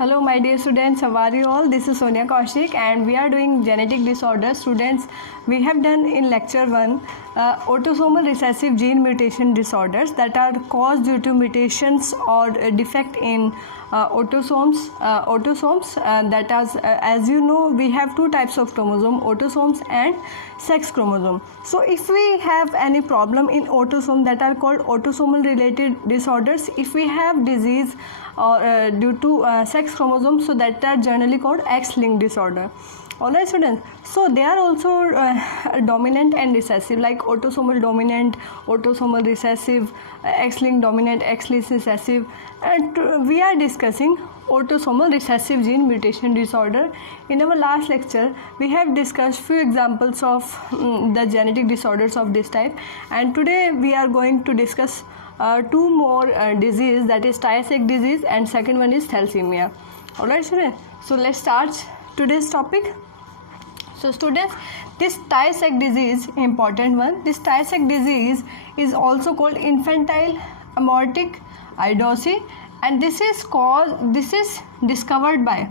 Hello my dear students, how are you all? This is Sonia Kaushik and we are doing genetic disorders. Students, we have done in lecture 1 autosomal recessive gene mutation disorders that are caused due to mutations or defect in autosomes. That as you know, we have two types of chromosome, autosomes and sex chromosome. So if we have any problem in autosome, that are called autosomal related disorders. If we have disease or due to sex chromosomes, so that are generally called X-linked disorder. Alright students, so they are also dominant and recessive, like autosomal dominant, autosomal recessive, X-linked dominant, X-linked recessive, and we are discussing autosomal recessive gene mutation disorder. In our last lecture, we have discussed few examples of the genetic disorders of this type, and today we are going to discuss two more disease, that is Tay-Sachs disease and second one is thalassemia. Alright students, so let's start today's topic. So students, this Tay-Sachs disease, important one, this Tay-Sachs disease is also called infantile aortic idiopathy, and this is discovered by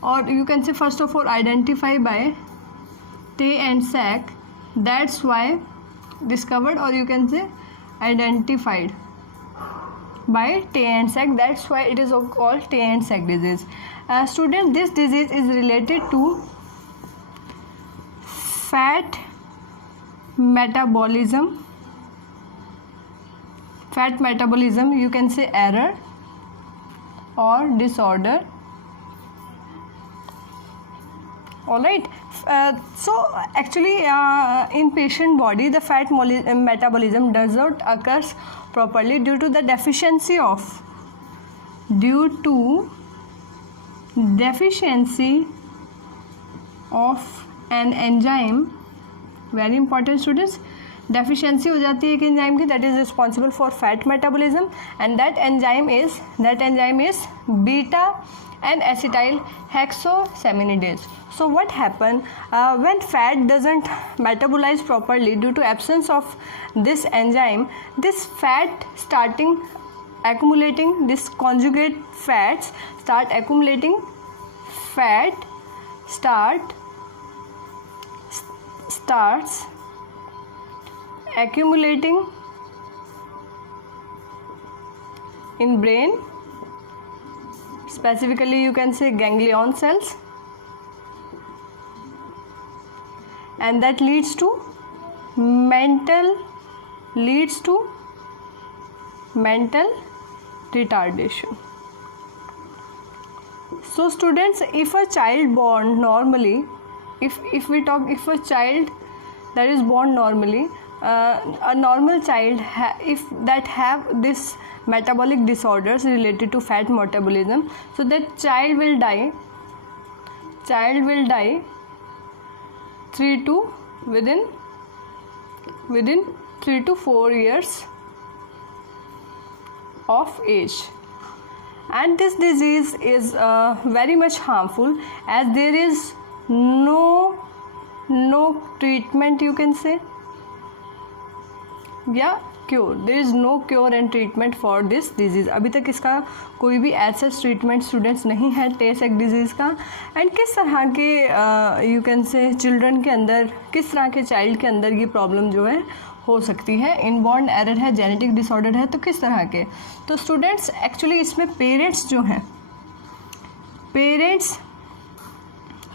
or you can say first of all identified by Tay and Sachs. That's why discovered, or you can say identified by Tay and Sachs. That's why it is called Tay and Sachs disease. Students, this disease is related to fat metabolism, you can say error or disorder. Alright, so actually in patient body the fat metabolism does not occur properly due to the deficiency of an enzyme. Very important students, deficiency हो जाती है एक enzyme की, that is responsible for fat metabolism, and that enzyme is beta and acetyl hexosaminidase. So what happen when fat doesn't metabolize properly due to absence of this enzyme, this fat accumulating, this conjugate fats start accumulating, starts accumulating in brain, specifically you can say ganglion cells, and that leads to mental retardation. So students, if a child born normally, if a child that is born normally, a normal child if that have this metabolic disorders related to fat metabolism, so that child will die within 3 to 4 years of age. And this disease is very much harmful, as there is no treatment, you can say, या cure, there is no cure and treatment for this disease. अभी तक इसका कोई भी ऐसा treatment students नहीं है Tay-Sachs disease का. एंड किस तरह के यू कैन से चिल्ड्रन के अंदर, किस तरह के चाइल्ड के अंदर ये प्रॉब्लम जो है हो सकती है, इनबॉर्न एरर है, जेनेटिक डिसऑर्डर है, तो किस तरह के. तो स्टूडेंट्स एक्चुअली इसमें पेरेंट्स जो हैं, पेरेंट्स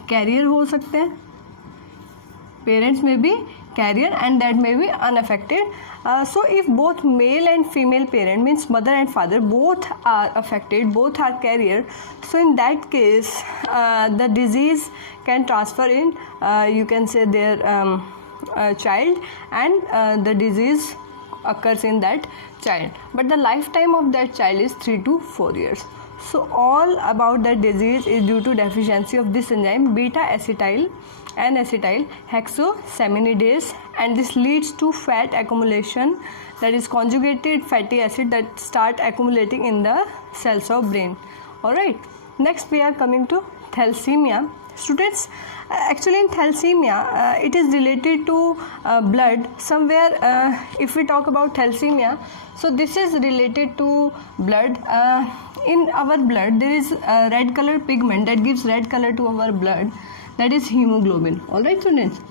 कैरियर हो सकते हैं, पेरेंट्स में भी carrier and that may be unaffected. So if both male and female parent, means mother and father, both are affected, both are carrier, so in that case the disease can transfer in you can say their child, and the disease occurs in that child, but the lifetime of that child is 3 to 4 years. So all about that disease is due to deficiency of this enzyme beta acetyl and acetyl hexosaminidase, and this leads to fat accumulation, that is conjugated fatty acid that start accumulating in the cells of brain. Alright, next we are coming to thalassemia. Students, actually in thalassemia, it is related to blood somewhere. If we talk about thalassemia, so this is related to blood. In our blood there is a red color pigment that gives red color to our blood, that is hemoglobin. All right students,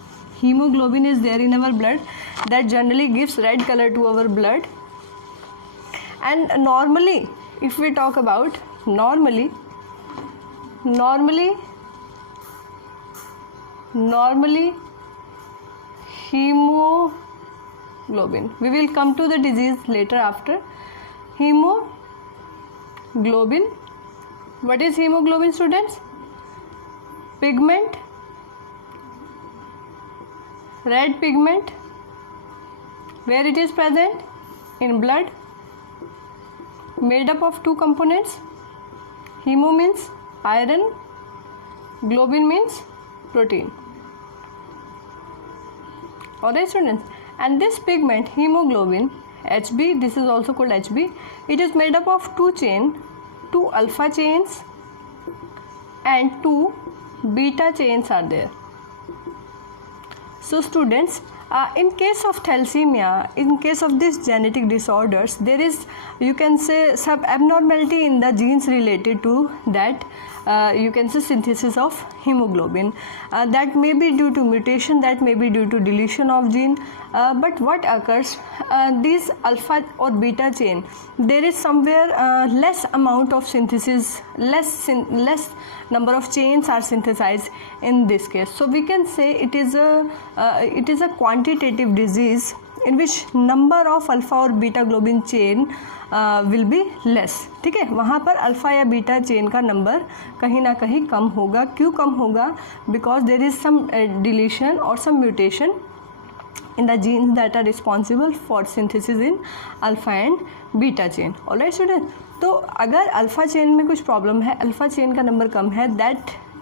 hemoglobin is there in our blood that generally gives red color to our blood. And normally, if we talk about normally hemoglobin, we will come to the disease later after. Hemoglobin, what is hemoglobin students? Pigment, red pigment, where it is present in blood, made up of two components. Hemo means iron, globin means protein. Alright students, and this pigment hemoglobin, Hb, this is also called Hb, it is made up of two alpha chains and two beta chains are there. So students, in case of thalassemia, in case of these genetic disorders, there is, you can say, some abnormality in the genes related to that, you can say, synthesis of hemoglobin. That may be due to mutation, that may be due to deletion of gene, but what occurs, these alpha or beta chain, there is somewhere less amount of synthesis, less number of chains are synthesized in this case. So we can say it is a quantitative disease in which number of alpha और beta globin chain will be less. ठीक है, वहाँ पर alpha या beta chain का number कहीं ना कहीं कम होगा. क्यों कम होगा? Because there is some deletion और some mutation in the genes that are responsible for synthesis in alpha and beta chain. Alright students, तो अगर अल्फ़ा चेन में कुछ प्रॉब्लम है, अल्फ़ा चेन का नंबर कम है, that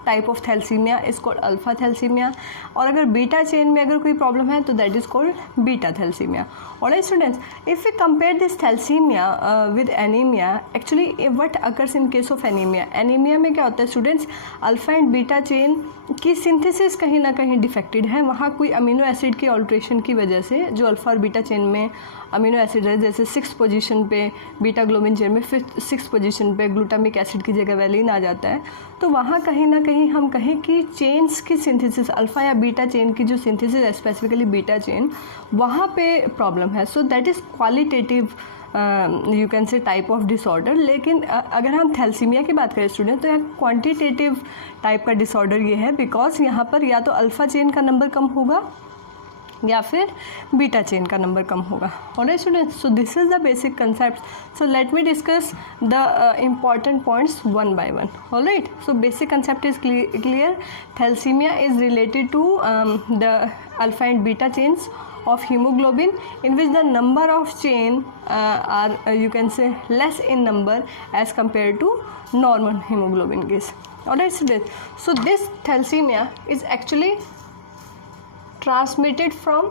type of thalassaemia is called alpha thalassaemia. और अगर बीटा चेन में अगर कोई प्रॉब्लम है तो that is called beta thalassaemia. Alright students, if we compare this thalassaemia with anaemia, actually what occurs in case of anaemia, anaemia में क्या होता है students, alpha and beta chain की सिंथेसिस कहीं ना कहीं डिफेक्टेड है. वहाँ कोई अमीनो एसिड की ऑल्ट्रेशन की वजह से जो अल्फा और बीटा चेन में अमीनो एसिड है, जैसे 6 पोजीशन पे बीटा ग्लोबिन चेन में 6 पोजीशन पे ग्लूटामिक एसिड की जगह वैलिन आ जाता है, तो वहाँ कहीं ना कहीं हम कहें कि चेन्स की सिंथेसिस, अल्फ़ा या बीटा चेन की जो सिंथेसिस है, स्पेसिफिकली बीटा चेन, वहाँ पे प्रॉब्लम है. So that is qualitative you can say type of disorder. लेकिन अगर हम थैलेसीमिया की बात करें स्टूडेंट, तो यहाँ क्वांटिटेटिव टाइप का डिसऑर्डर ये है, बिकॉज यहाँ पर या तो अल्फ़ा चेन का नंबर कम होगा या फिर बीटा चेन का नंबर कम होगा. Alright students, so this is the basic concept. So let me discuss the important points one by one. Alright, so basic concept is clear. Thalassaemia is related to the alpha and beta chains of hemoglobin, in which the number of chain are you can say less in number as compared to normal hemoglobin case. Alright students, so this thalassemia is actually transmitted from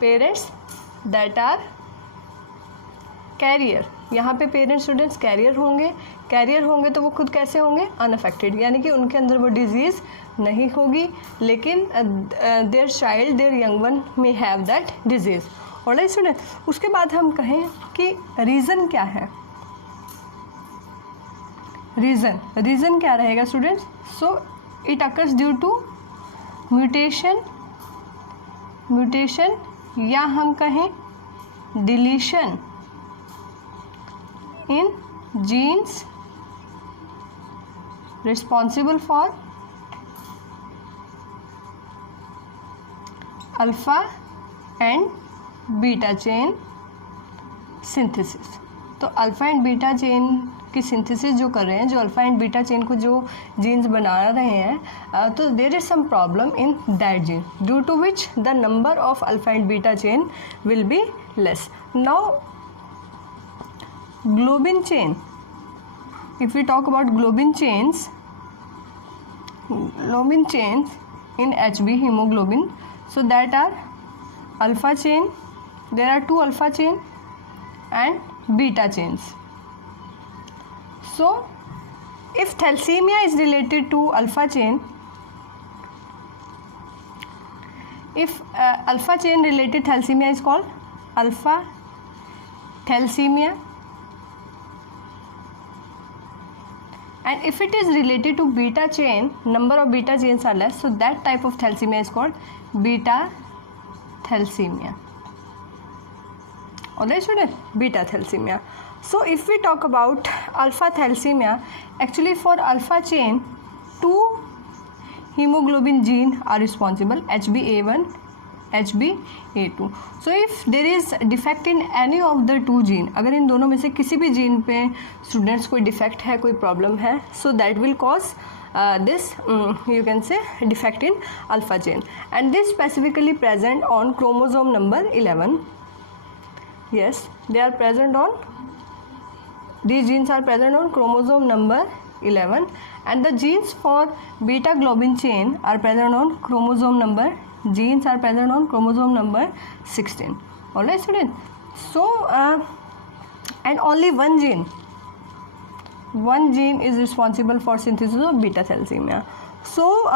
parents that are carrier. यहाँ पे parents students career होंगे तो वो खुद कैसे होंगे, unaffected, यानी कि उनके अंदर वो डिजीज़ नहीं होगी, लेकिन their child, there young one may have that disease. Alright student, उसके बाद हम कहें कि रीज़न क्या है. रीज़न क्या रहेगा students? So it occurs due to mutation या हम कहें deletion in genes responsible for alpha and beta chain synthesis. तो अल्फ़ा एंड बीटा चेन की सिंथेसिस जो कर रहे हैं, जो अल्फ़ा एंड बीटा चेन को जो जीन्स बना रहे हैं, तो there is some problem in that gene, due to which the number of alpha and beta chain will be less. Now globin chain, if we talk about globin chains in Hb hemoglobin, so that are alpha chain, there are 2 alpha chain and beta chains. So if thalassemia is related to alpha chain, if alpha chain related thalassemia is called alpha thalassemia, and if it is related to beta chain, number of beta chains are less, so that type of thalassemia is called beta thalassemia. Alright student, beta thalassemia. So if we talk about alpha thalassemia, actually for alpha chain, two hemoglobin gene are responsible, HbA1, HbA2. So if there is defect in any of the two gene, अगर इन दोनों में से किसी भी gene पे students कोई defect है, कोई प्रॉब्लम है, so that will cause this you can say defect in alpha chain, and this specifically present on chromosome number 11. Yes, they are present on, these genes are present on chromosome number 11, and the genes for beta globin chain are present on chromosome number, genes are present on chromosome number 16. Alright student, so and only one gene is responsible for synthesis of beta thalassemia. So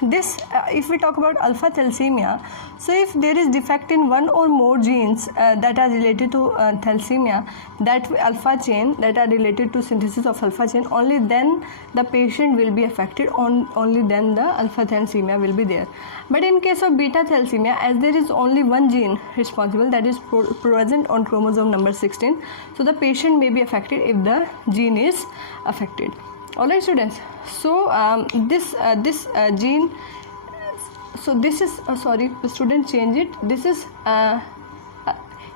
this if we talk about alpha thalassemia, so if there is defect in one or more genes that are related to thalassemia, that alpha chain that are related to synthesis of alpha chain, only then the patient will be affected, only then the alpha thalassemia will be there. But in case of beta thalassemia, as there is only one gene responsible, that is present on chromosome number 16, so the patient may be affected if the gene is affected. Alright students, so this gene, so this is sorry, the student change it, this is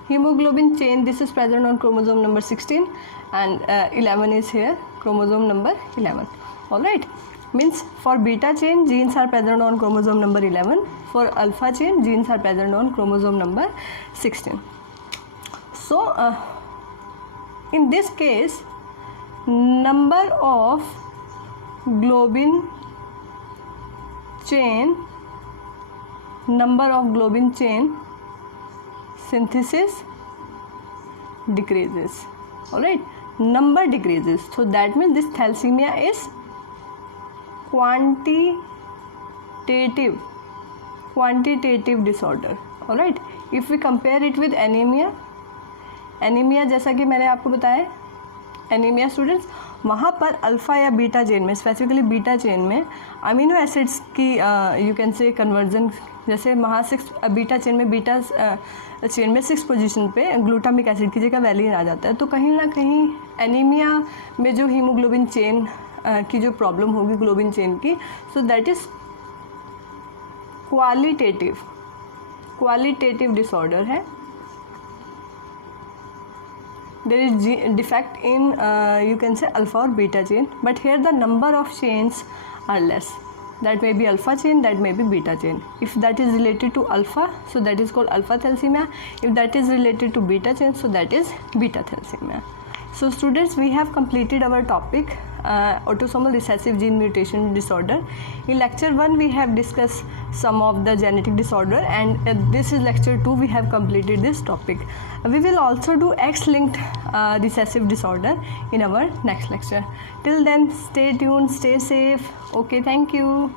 hemoglobin chain, this is present on chromosome number 16, and 11 is here, chromosome number 11. Alright, means for beta chain genes are present on chromosome number 11, for alpha chain genes are present on chromosome number 16. So in this case, number of globin chain synthesis decreases. Alright, number decreases, so that means this thalassemia is quantitative disorder. Alright, if we compare it with anemia, जैसा कि मैंने आपको बताया, anaemia students, वहाँ पर alpha या beta chain में, specifically beta chain में अमीनो एसिड्स की यू कैन से कन्वर्जन, जैसे वहाँ 6 बीटा चेन में, बीटा चेन में 6 पोजीशन पे ग्लूटामिक एसिड की जगह वैलिन आ जाता है, तो कहीं ना कहीं एनीमिया में जो हीमोग्लोबिन चेन की जो प्रॉब्लम होगी ग्लोबिन चेन की, so that is qualitative disorder है. There is defect in you can say alpha or beta chain, but here the number of chains are less. That may be alpha chain, that may be beta chain. If that is related to alpha, so that is called alpha thalassemia. If that is related to beta chain, so that is beta thalassemia. So students, we have completed our topic autosomal recessive gene mutation disorder. In lecture 1 we have discussed some of the genetic disorder, and this is lecture 2, we have completed this topic. We will also do X-linked recessive disorder in our next lecture. Till then, stay tuned, stay safe. Okay, thank you.